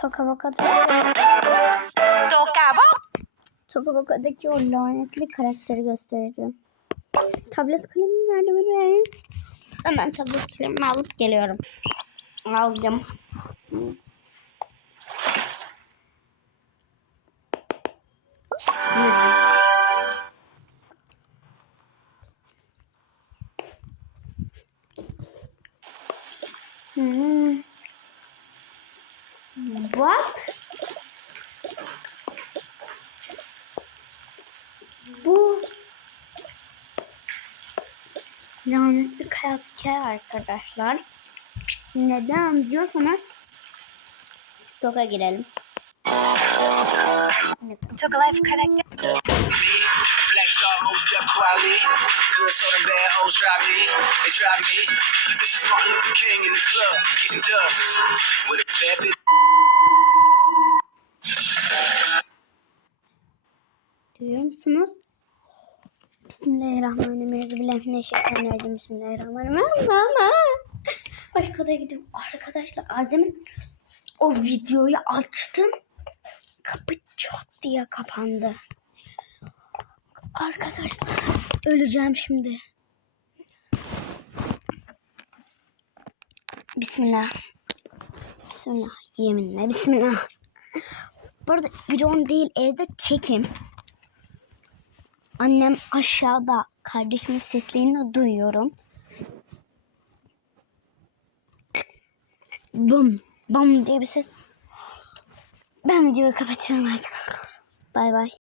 Tokaboka'da Tokabok. Tokaboka'daki o lanetli karakteri göstereceğim. Tablet kalemim nerede benim? Hemen tablet kalemimi alıp geliyorum. Aldım. Hmm. What? Bu lanetli karakter arkadaşlar. Neden diyorsanız TikTok'a girelim. Karakter. Mos Def Quali. Good so them bad hoes try me. They try me. This is Martin Luther King in the club, getting dubs. With a bad bitch. Duyuyor musunuz? Bismillahirrahmanirrahim. Bismillahirrahmanirrahim. Mama. Başka odaya gidiyorum. Arkadaşlar az demin o videoyu açtım. Kapı çat diye kapandı. Arkadaşlar öleceğim şimdi. Bismillah. Bismillah. Yeminle bismillah. Bu arada iron değil evde çekim. Annem aşağıda kardeşimin seslerini duyuyorum. Bum bum diye bir ses. Ben videoyu kapatıyorum arkadaşlar. Bay bay.